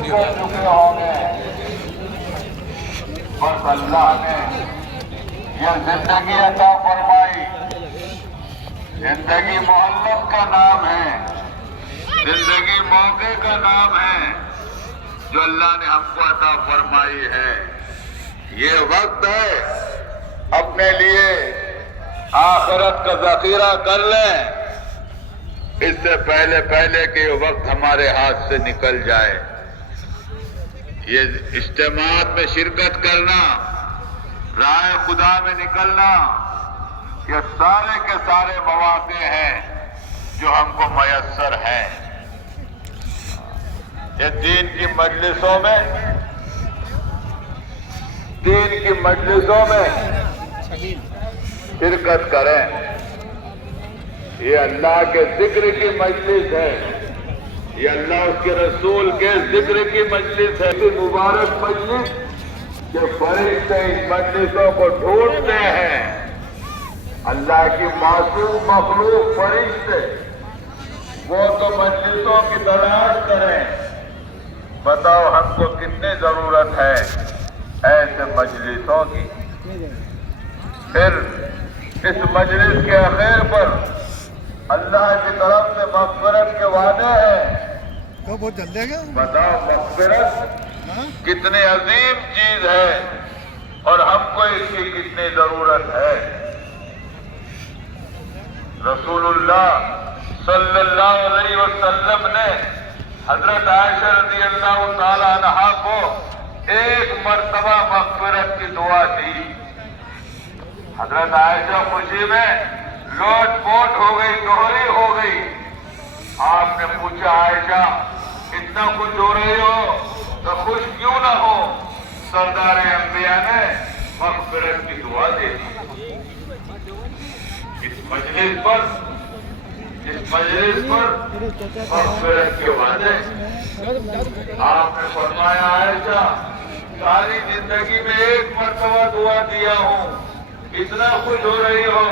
کر چکے ہوں گے، بس اللہ نے یہ زندگی عطا فرمائی۔ زندگی مہلت کا نام ہے، زندگی موقع کا نام ہے جو اللہ نے ہم کو عطا فرمائی ہے۔ یہ وقت ہے اپنے لیے آخرت کا ذخیرہ کر لیں، اس سے پہلے کہ یہ وقت ہمارے ہاتھ سے نکل جائے۔ یہ اجتماعات میں شرکت کرنا، راہ خدا میں نکلنا، یہ سارے کے سارے مواقع ہیں جو ہم کو میسر ہیں۔ یہ دین کی مجلسوں میں شرکت کریں۔ یہ اللہ کے ذکر کی مجلس ہے، یہ اللہ اس کے رسول کے ذکر کی مجلس ہے، یہ مبارک مجلس جو فرشتے اس مجلسوں کو ڈھونڈتے ہیں۔ اللہ کی معصوم مخلوق فرشتے وہ تو مجلسوں کی تلاش کریں۔ بتاؤ ہم کو کتنی ضرورت ہے ایسے مجلسوں کی۔ پھر اس مجلس کے آخر پر اللہ کی طرف سے مغفرت کے وعدے ہیں۔ بہت جلدی ہے۔ بتاؤ مغفرت کتنی عظیم چیز ہے اور ہم کو اس کی کتنی ضرورت ہے۔ رسول اللہ صلی اللہ علیہ وسلم نے حضرت عائشہ رضی اللہ تعالی عنہا کو ایک مرتبہ مغفرت کی دعا دی۔ حضرت عائشہ خوشی میں لوٹ پوٹ ہو گئی، دوہری ہو گئی۔ آپ نے پوچھا عائشہ اتنا خوش ہو رہی ہو تو خوش کیوں نہ ہو؟ سردار انبیاء نے مغفرت کی دعا دے دی۔ اس مجلس پر مغفرت کے وعدے آپ نے فرمایا عائشہ ساری زندگی میں ایک مرتبہ دعا دیا ہوں، اتنا خوش ہو رہی ہو؟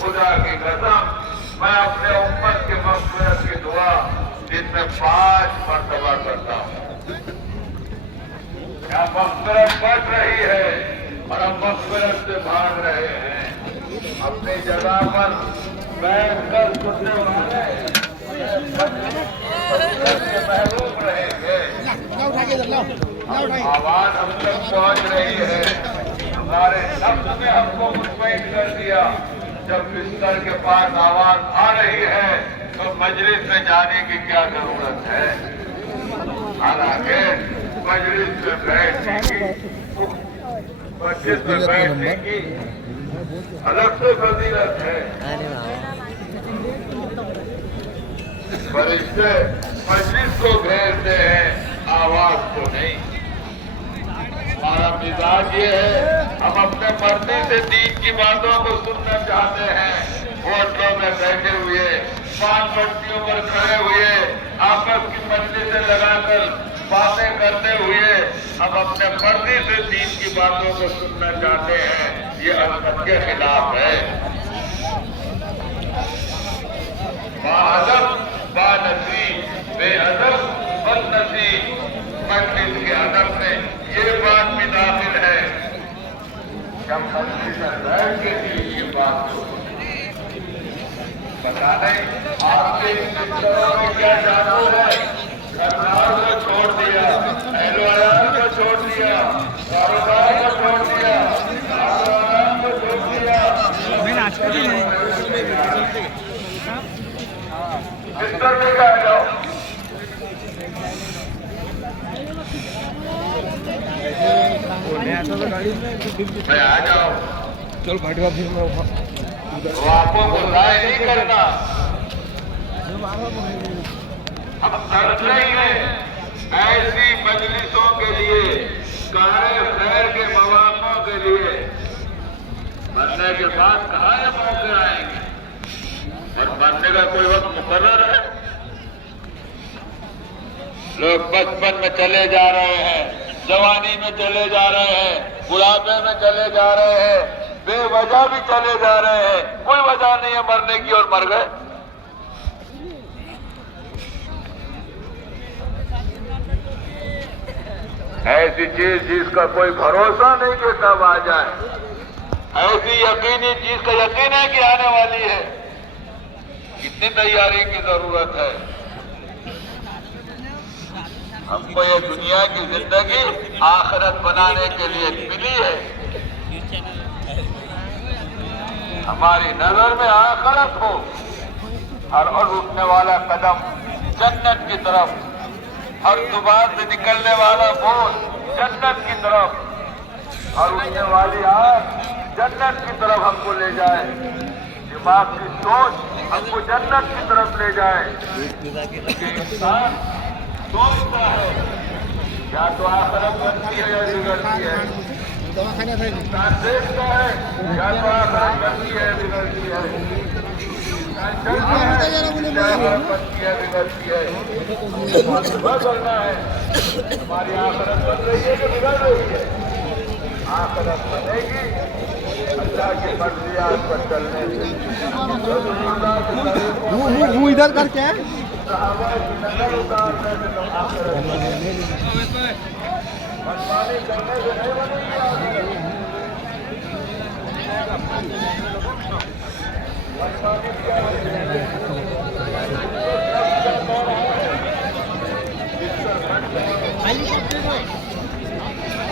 خدا کی قسم میں اپنے امت کے مغفرت کی دعا دن میں 5 مرتبہ کرتا ہوں۔ کیا مغفرت بڑھ رہی ہے اور ہم مغفرت سے بھاگ رہے ہیں۔ اپنی جگہ پر بیٹھ کر سننے والے محروم رہیں گے۔ آواز ہم تک پہنچ رہی ہے، ہمارے نفس نے ہم کو مطمئن کر دیا۔ جب بستر کے پاس آواز آ رہی ہے تو مجلس میں جانے کی کیا ضرورت ہے؟ حالانکہ مجلس میں بیٹھنے کی الگ سے فضیلت ہے۔ فرشتے مجلس کو بھیجتے ہیں، آواز کو نہیں۔ ہمارا مزاج یہ ہے ہم اپنے مرضی سے دین کی باتوں کو سننا چاہتے ہیں۔ ہوٹلوں میں بیٹھے ہوئے، 5 بستیوں پر کھڑے ہوئے، آپس کی مجلسیں لگا کر باتیں کرتے ہوئے ہم اپنے مرضی سے دین کی باتوں کو سننا چاہتے ہیں، یہ عظمت کے خلاف ہے۔ باادب بانصیب، بے ادب بدنصیب، مجلس کے ادب میں یہ بات بھی داخل ہے کہ ہم مجلس میں بیٹھ کے دین کی بات کو پتا نہیں آپ کے مستروں میں کیا جادو ہے۔ سرکار کو چھوڑ دیا، اہل ویان کو چھوڑ دیا، کاروبار کو چھوڑ دیا، کاروبار کو چھوڑ دیا، بستر میں کیا جاؤ۔ میں آ جاؤ، چل گاڑی واپس آپ کو ضائع نہیں کرنا۔ ہم کرتے ہی ہیں ایسی مجلسوں کے لیے، کار خیر کے مواقع کے لیے۔ مرنے کے بعد کہاں یہ موقع آئیں گے؟ اور مرنے کا کوئی وقت مقرر ہے؟ لوگ بچپن میں چلے جا رہے ہیں، جوانی میں چلے جا رہے ہیں، بڑھاپے میں چلے جا رہے ہیں، بے وجہ بھی چلے جا رہے ہیں، کوئی وجہ نہیں ہے مرنے کی اور مر گئے۔ ایسی چیز جس کا کوئی بھروسہ نہیں کہ کب آ جائے، ایسی یقینی چیز کا یقین ہے کہ آنے والی ہے، کتنی تیاری کی ضرورت ہے۔ ہم کو یہ دنیا کی زندگی آخرت بنانے کے لیے ملی ہے، ہماری نظر میں آخرت ہو، ہر اٹھنے والا قدم جنت کی طرف، ہر زبان سے نکلنے والا بول جنت کی طرف، اور اٹھنے والی آنکھ جنت کی طرف ہم کو لے جائے، دماغ کی سوچ ہم کو جنت کی طرف لے جائے۔ انسان سوچتا ہے یا تو آخرت بنتی ہے یا بگڑتی ہے، انسان دیکھتا ہے یا تو آخرت بنتی ہے یا بگڑتی ہے، انسان چلتا ہے یا آخرت بنتی ہے بگڑتی ہے۔ محاسبہ کرنا ہے ہماری آخرت بن رہی ہے کہ بگڑ رہی ہے۔ آخرت بنے گی اللہ کی مرضیات پر چلنے سے۔ وہ ادھر کر کے صحابہ کی نظر اتارنے سے تو آخرت بنے گی، منمانی کرنے سے نہیں بنے گی آخرت۔ منمانی کیا ہے؟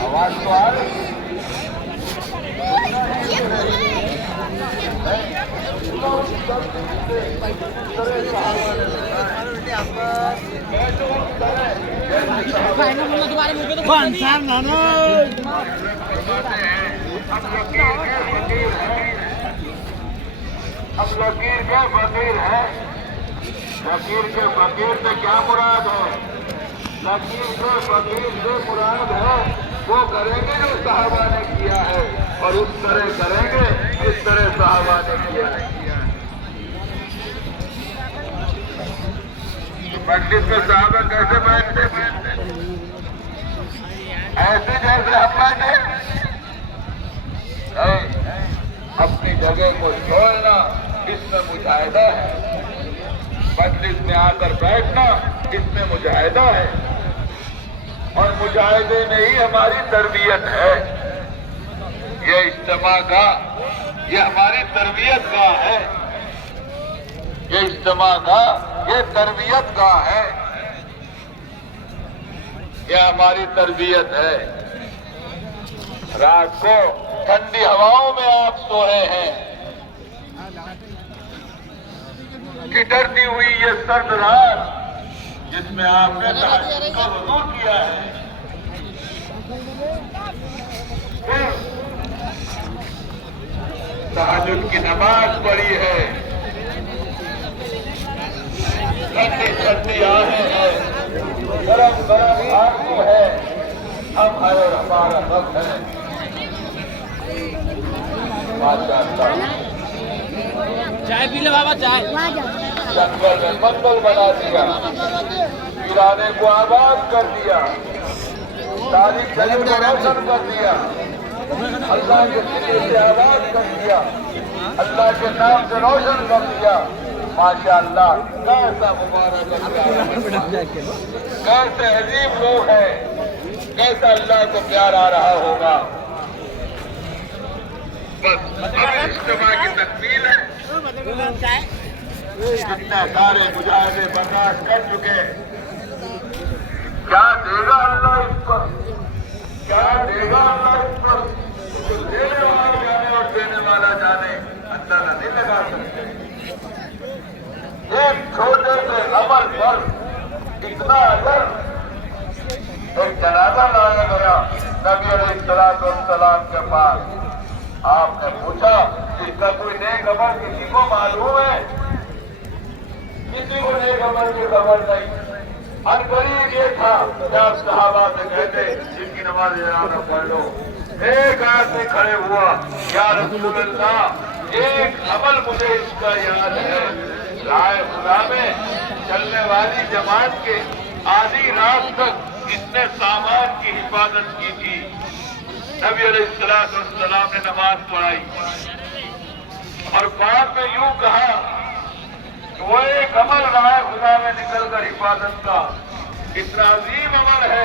آواز تو آ رہی ہے؟ اب لکیر کے فقیر ہے، لکیر کے فقیر سے کیا مراد ہے؟ لکیر کے فقیر سے مراد ہے وہ کریں گے جو صحابہ نے کیا ہے، اور اس طرح کریں گے جس طرح صحابہ نے کیا ہے۔ مجلس میں صحابہ کیسے بیٹھتے ایسے جیسے ہم بیٹھے، اپنی جگہ کو چھوڑنا اس میں مجاہدہ ہے، مجلس میں آ کر بیٹھنا اس میں مجاہدہ ہے، اور مجاہدے میں ہی ہماری تربیت ہے۔ یہ اجتماع گاہ یہ ہماری تربیت گاہ ہے، یہ اجتماع گاہ یہ تربیت گاہ ہے، یہ ہماری تربیت ہے۔ رات کو ٹھنڈی ہواؤں میں آپ سو رہے ہیں، ٹھٹرتی ہوئی یہ سرد رات جس میں آپ نے تہجد کا وضو کیا ہے، تہجد کی نماز پڑھی ہے، ٹھنڈی ٹھنڈی آہیں ہیں، گرم گرم آنکھیں ہے، ہم ہے اور ہمارا رب ہے۔ ماشاءاللہ چائے پی لے بابا، چائے۔ جنگل میں منگل بنا دیا، ویرانے کو آباد کر دیا، تاریخ جگہ کو روشن کر دیا، اللہ کے ذکر سے آباد کر دیا، اللہ کے نام سے روشن کر دیا۔ ماشاءاللہ کیسا مبارک اللہ، کیسے عظیم لوگ ہیں، کیسا اللہ کو پیار آ رہا ہوگا۔ بس اجتماع کی تکمیل ہے، کتنے سارے مجاہدے برداشت کر چکے، کیا دے گا اللہ اس پر، کیا دے گا اللہ اس پر، دینے والا جانے اور دینے والا جانے، اندازہ نہیں لگا سکتے۔ ایک چھوٹے سے عمل پر اتنا اثر۔ ایک جنازہ لایا گیا نبی علیہ السلام کے پاس، آپ نے پوچھا اس کا کوئی نیک عمل کسی کو معلوم ہے؟ کسی کو نیک عمل کی خبر نہیں۔ عنقریب یہ تھا کہ آپ صحابہ سے کہتے جن کی نماز جنازہ پڑھ لو۔ ایک آدمی کھڑے ہوا، یا رسول اللہ ایک عمل مجھے اس کا یاد ہے، رائے خدا میں چلنے والی جماعت کے آدھی رات تک اس نے سامان کی حفاظت کی تھی۔ نبی علیہ السلام نے نماز پڑھائی اور بعد میں یوں کہا کہ وہ ایک عمل رائے خدا میں نکل کر حفاظت کا اتنا عظیم عمل ہے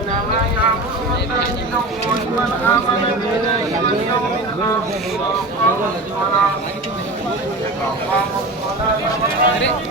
إنما يعبد مساجد الله من آمن بالله واليوم الآخر وأقام الصلاة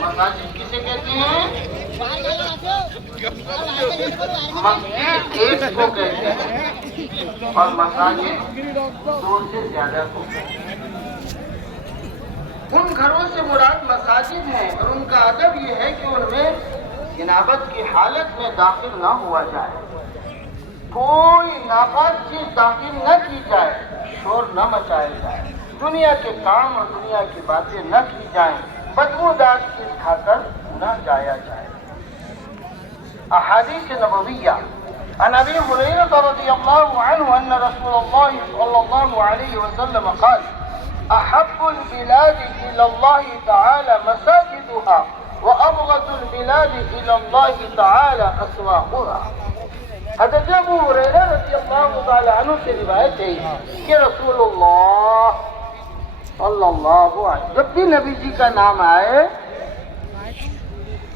مساجد کسے کہتے ہیں؟ مسجد ایک کو کہتے ہیں اور مساجد دو سے زیادہ کو کہتے ہیں۔ ان گھروں سے مراد مساجد ہیں اور ان کا ادب یہ ہے کہ ان میں جنابت کی حالت میں داخل نہ ہوا جائے، کوئی ناپاک چیز داخل نہ کی جائے، شور نہ مچایا جائے، دنیا کے کام اور دنیا کی باتیں نہ کی جائیں، بدبودار چیز کھا کر نہ جایا جائے۔ احادیث نبویہ عن ابی ہریرہ رضی اللہ عنہ ان رسول اللہ صلی اللہ علیہ وسلم قال احب البلاد الى اللہ تعالی مساجدها وابغض البلاد الى اللہ تعالی اسواقها۔ حضرت ابو ہریرہ رضی اللہ تعالی عنہ سے روایت ہے کہ رسول اللہ صلی اللہ علیہ وسلم جب بھی نبی جی کا نام آئے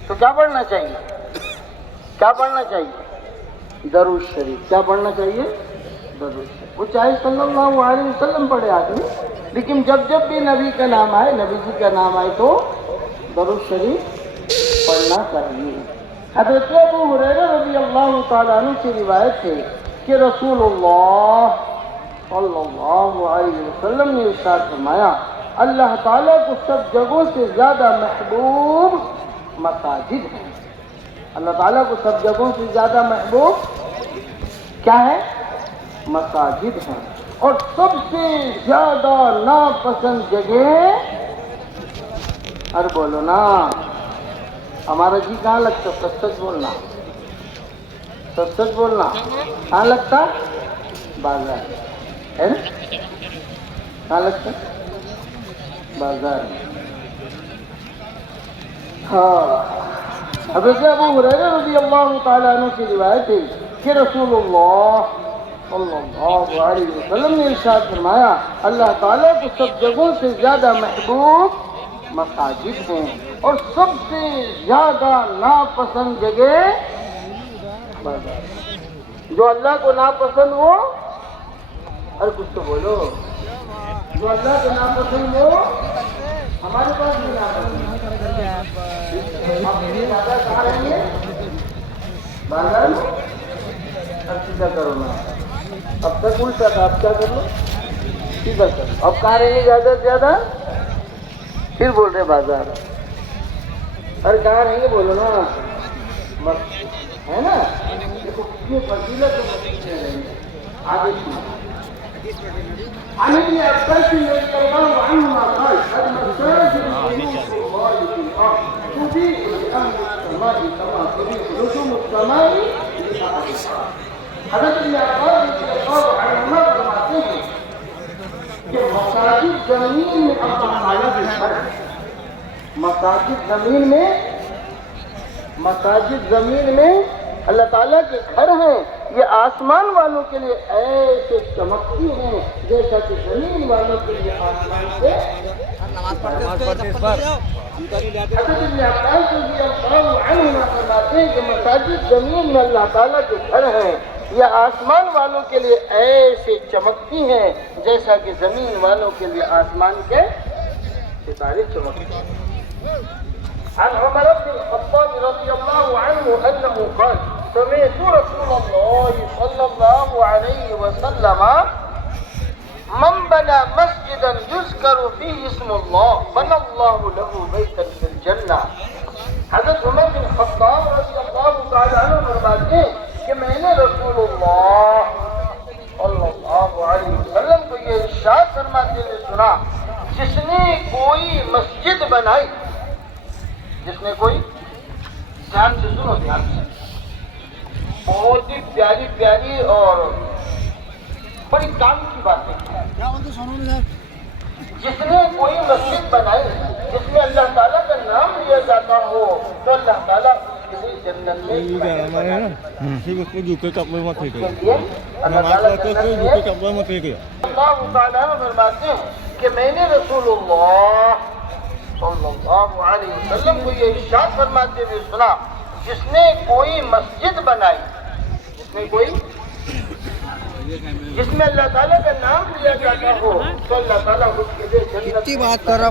تو کیا پڑھنا چاہیے؟ کیا پڑھنا چاہیے؟ درود شریف۔ کیا پڑھنا چاہیے؟ درود شریف۔ وہ چاہے صلی اللہ علیہ وسلم پڑھے آدمی، لیکن جب بھی نبی کا نام آئے، نبی جی کا نام آئے تو درود شریف پڑھنا چاہیے۔ حضرت ابو ہریرہ رضی اللہ تعالیٰ عنہ سے روایت ہے کہ رسول اللہ صلی اللہ علیہ وسلم نے ارشاد فرمایا اللہ تعالیٰ کو سب جگہوں سے زیادہ محبوب مساجد ہیں۔ اللہ تعالیٰ کو سب جگہوں سے زیادہ محبوب کیا ہے؟ مساجد ہیں۔ اور سب سے زیادہ ناپسند جگہ، ارے بولو نا، ہمارا جی کہاں لگتا؟ سچ سچ بولنا، سچ سچ بولنا کہاں لگتا؟ بازار ہے نا؟ کہاں لگتا؟ بازار۔ ہاں، حضرت ابو ہریرہ رضی اللہ تعالیٰ عنہ کی روایت ہے کہ رسول اللہ صلی اللہ علیہ وسلم نے ارشاد فرمایا اللہ تعالیٰ کو سب جگہوں سے زیادہ محبوب مساجد ہیں اور سب سے زیادہ ناپسند جگہ بازار۔ جو اللہ کو ناپسند ہو، ارے کچھ تو بولو، جو اللہ کو ناپسند ہو ہمارے پاس بھی ناپسند۔ بازار کہاں رہیں گے؟ بازار میں؟ اب سیدھا کرو نا، اب تک الٹا تھا، اب کیا کر لو؟ سیدھا کرو۔ اب کہاں رہیں گے زیادہ سے زیادہ؟ پھر بول رہے بازار۔ ارے کہاں رہیں گے بولو نا، مسجد ہے نا؟ دیکھو کتنی فضیلت مسجد میں رہیں گے۔ آگے عن ابن عباس رضي الله عنهما قال المساجد بيوت الله في الارض تضيء لاهل السماء كما تضيء نجوم السماء لاهلها۔ حضرت ابن عباس رضی اللہ عنہما فرماتے ہیں کہ مساجد زمین میں اللہ تعالیٰ کے گھر ہیں۔ مساجد زمین میں اللہ تعالیٰ کے گھر ہیں، یہ آسمان والوں کے لیے ایسے چمکتی ہیں جیسا کہ زمین والوں کے لیے آسمان سے۔ حضرت ابن عباس رضی اللہ عنہ فرماتے ہیں کہ مساجد زمین میں اللہ تعالیٰ کے گھر ہیں، یہ آسمان والوں کے لیے ایسے چمکتی ہیں جیسا کہ زمین والوں کے لیے آسمان کے ستارے چمکتے ہیں۔ عن عمر بن الخطاب رضی اللہ عنہ انه قال سمعت رسول الله صلى الله عليه وسلم من بنى مسجدا يذكر فيه اسم الله بنى الله له بيتا في الجنة۔ حضرت عمر بن الخطاب رضی اللہ تعالی عنہ فرماتے ہیں کہ میں نے رسول اللہ صلی اللہ علیہ وسلم کو یہ ارشاد فرماتے ہوئے سنا جس نے کوئی مسجد بنائی، جس نے کوئی، دھیان سے سنو، دھیان سے، بہت ہی پیاری پیاری اور بڑی کام کی باتیں، جس نے کوئی مسجد بنائی جس میں اللہ تعالیٰ کا نام لیا جاتا ہو تو اللہ تعالیٰ اس کے لیے جنت میں اللہ تعالیٰ فرماتے ہیں کہ میں نے رسول اللہ صلی اللہ علیہ وسلم کو یہ ارشاد فرماتے ہوئے سنا جس نے کوئی مسجد بنائی، جس نے کوئی، جس میں اللہ تعالیٰ کا نام لیا جاتا ہو تو اللہ تعالیٰ اس کے لیے جنت میں۔ کتنی بات کر رہا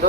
2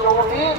24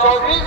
24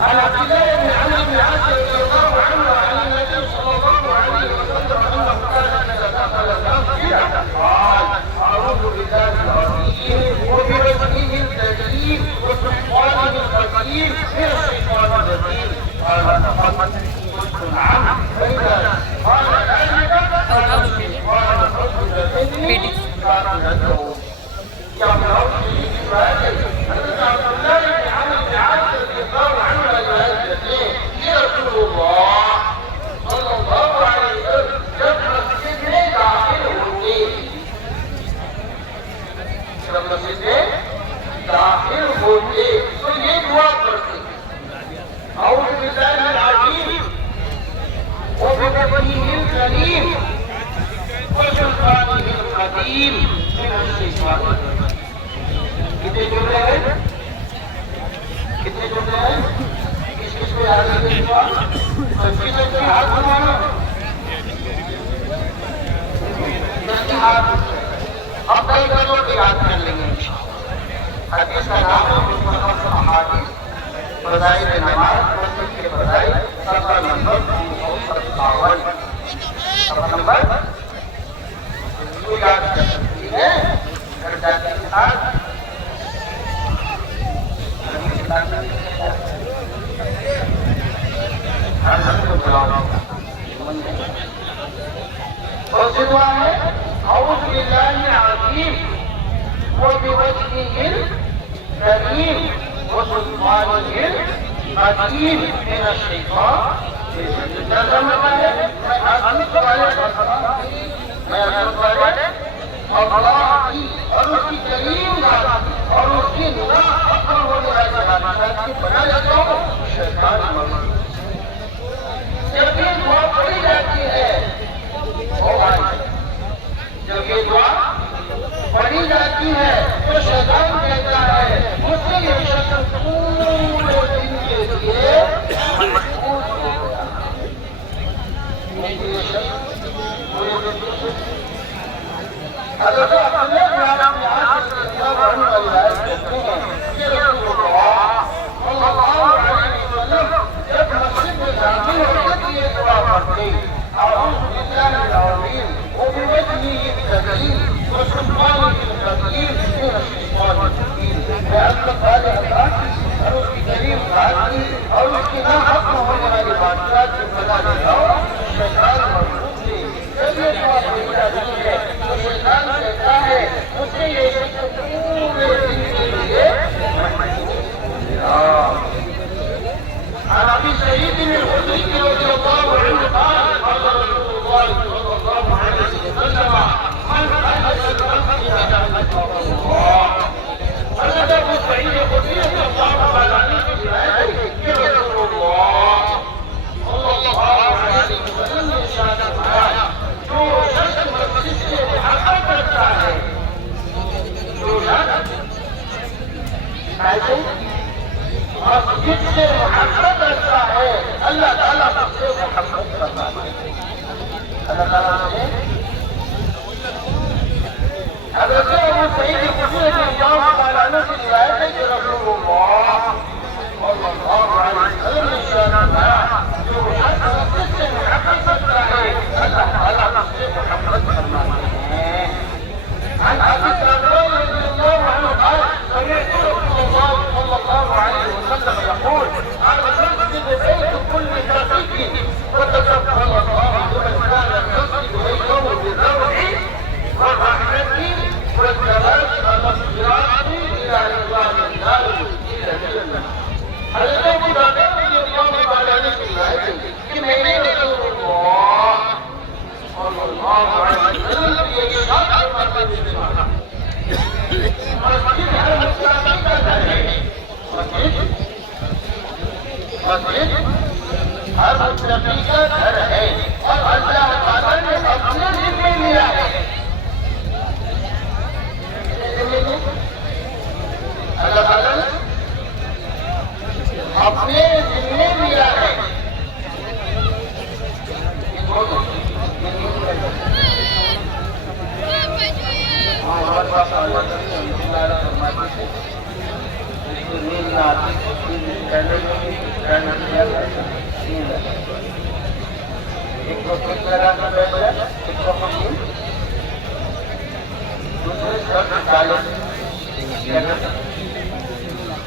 عن عبد الله بن عمرو بن العاص رضي الله عنه عن النبي صلى الله عليه وسلم انه كان اذا دخل المسجد قال اعوذ بالله العظيم وبوجهه الكريم وسلطانه القدير من الشيطان الرجيم. قال محمد قلت نعم فاذا قال ذلك داخل ہوتے تو یہ دعا پڑھتے اعوذ باللہ العظیم وبوجهه الكريم وسلطانه القديم من الشيطان کتنے جملے ہیں کس کو یاد ہے دعا سچی ہاتھ بنوانا اب کئی باتوں کو یاد کر لیں گے حدیث کا نام ہے مختصر احادیث فضائل نماز مسجد کے فضائل صفحہ نمبر 357 صفحہ نمبر یاد کر سکتی ہے گھر جاتے کے ساتھ اور سے دعا ہے اعوذ باللہ العظیم وبوجهه الكريم وسلطانه القديم من الشيطان اللہ کی اور اس کی کریم ذات اور اس کی نگاہ اکبر ہونے والی بات کی بنا لیتا ہوں شیطان مرضی جب یہ دعا پڑھی جاتی ہے جب یہ دعا پڑھی جاتی ہے تو شیطان کہتا ہے مجھ سے یہ شخص پورے دن کے لیے محفوظ ہو گیا حضرت عبداللہ بن عباس رضی اللہ عنہ روایت کرتے ہیں کہ رسول اللہ صلی اللہ علیہ وسلم جب مسجد میں داخل ہوتے تو یہ دعا پڑھتے اعوذ باللہ العظیم وبوجهه الكريم وسلطانه القديم من الشيطان الرجيم اللہ تعالی اللہ کی اور اس کی کریم ذات کی اور اس کی نہ ختم ہونے والی بادشاہ کی بنا دیتا ہوں شیطان مرضی سے جب یہ دعا پڑھی جاتی ہے تو شیطان کہتا ہے مجھ سے یہ شخص پورے دن کے لیے عن ابي سعيد الخدري رضي الله عنه قال قال رسول الله صلى الله عليه وسلم من كان حضرت ابو سعید خدری رضی اللہ عنہ کی روایت ہے کہ رسول اللہ صلی اللہ علیہ وسلم نے ارشاد فرمایا جو شخص مسجد سے محبت کرتا ہے جو شخص مسجد سے محبت رکھتا ہے اللہ تعالیٰ اس سے محبت کرتا ہے اللہ تعالیٰ سے حضرت ابو سعید خدری رضی اللہ عنہ کی روایت ہے کہ رسول اللہ صلی اللہ علیہ وسلم نے ارشاد فرمایا جو شخص مسجد سے محبت کرتا ہے اللہ تعالیٰ اس سے محبت کرتا ہے عن ابي الدرداء رضي الله عنه قال سمعت رسول الله صلى الله عليه وسلم يقول المسجد بيت كل دقيق وتكفل الله لمن كان المسجد بيته بالذبح والرحمه والثبات على الصراط الى رضوان الله الى الجنه حضرت ابو الدرداء رضی اللہ عنہ کی روایت ہے کہ میں نے رسول اللہ صلی اللہ علیہ وسلم یہ ارشاد فرماتے ہوئے سنا مسجد ہر مسلمان کا گھر ہے مسجد ہر مسلمان کا گھر ہے اور اللہ تعالیٰ نے اپنے ذمہ لیا ہے اللہ تعالیٰ نے اپنے ذمہ لیا ہے ہمارے پاس نیند نہ آتی ایک وقت لگا کر بیٹھ جائے ایک وقت دوسرے سر ڈالے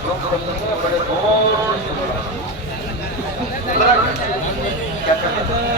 لوگ سمجھتے ہیں بڑے دور سے کیا کرتے ہیں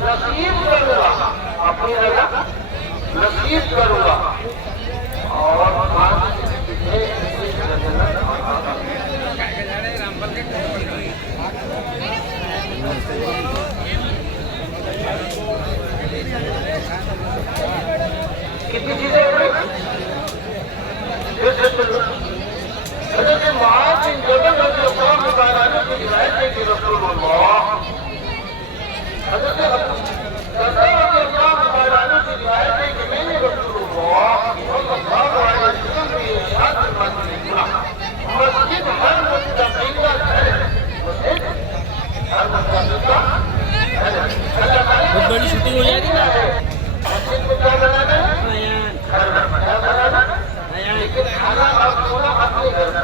نصیب کروں گا اپنی رضا نصیب کروں گا اور کتنی چیزیں ہوئی حضرت معاذ بن جبل رضی اللہ تعالیٰ عنہ کی روایت ہے کہ رسول اللہ حضرت رضی اللہ تعالیٰ عنہ کی روایت ہے کہ میں نے رسول اللہ صلی اللہ علیہ وسلم کی ارشاد فرماتے سنا مسجد ہر مستقل کا گھر ہے مسجد ہر مستقل کا گھر ہے اللہ تعالیٰ بہت بڑی شوٹنگ ہو جائے گی نا مسجد کو کیا بنانا ہے گھر کیا بنانا لیکن کھانا اور سونا اپنے گھر میں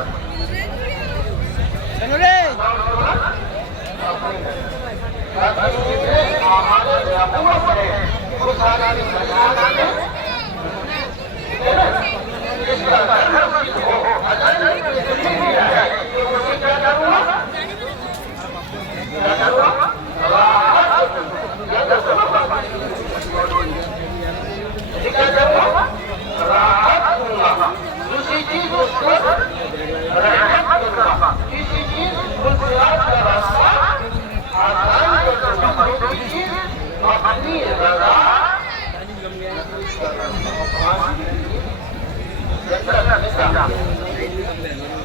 دوسری چیز کسی چیز منفراد کا راستہ آسان کر دوں گا دوسری چیز اپنی رضا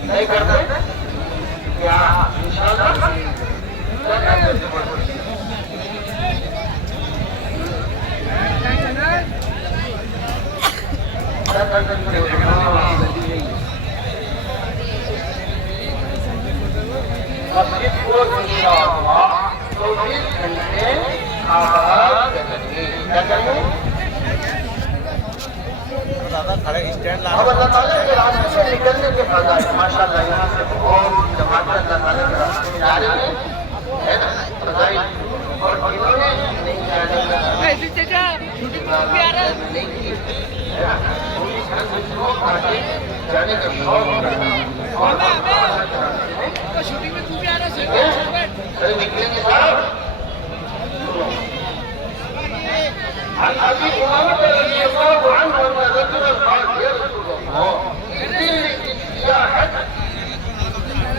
نہیں کرتے کیا انشاءاللہ مسجد کو انشاءاللہ 24 گھنٹے آباد کریں گے کیا کریں گے اب اللہ تعالیٰ کے راستے سے نکلنے کے فضائل ماشاءاللہ یہاں سے بہت جماعتیں اللہ تعالیٰ کے راستے میں جا رہی ہیں ہے نا فضائل اور کنہوں نے نہیں جانے جانے کا شوق نکلیں گے صاحب عن ابي امامه رضي الله عنه ان رجلا قال يا رسول الله ائتني بالسياحه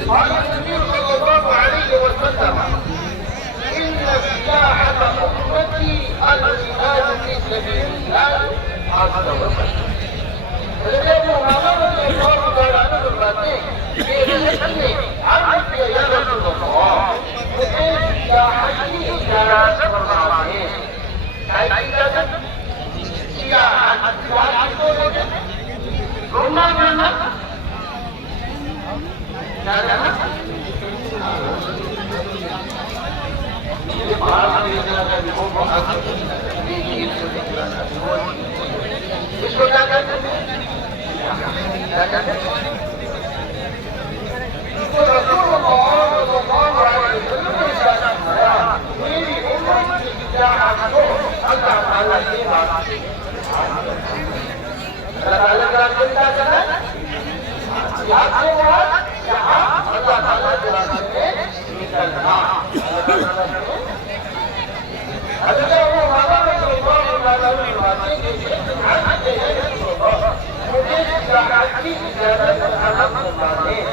قال النبي صلى الله عليه وسلم ان سياحه امتي الجهاد في سبيل الله عز وجل حضرت ابو امامه رضی اللہ تعالیٰ عنہ فرماتے ہیں کہ رسول نے عرض کیا یا رسول اللہ مجھے سیاحت کی اجازت فرمائیں گھومنا پھرنا اس کو کیا کہتے ہیں رسول اللہ صلی اللہ علیہ وسلم نے ارشاد فرمایا میری امت کی سیاحت کو اللہ تعالیٰ کے راستے اللہ تعالیٰ کے راستے کیا کرنا ہے سیاحت کے بعد یہاں اللہ تعالیٰ کے راستے میں نکلنا حضرت ابو امامہ رضی اللہ تعالیٰ عنہ فرماتے ہیں کہ مجھے سیاحت کی اجازت عطا فرمائیں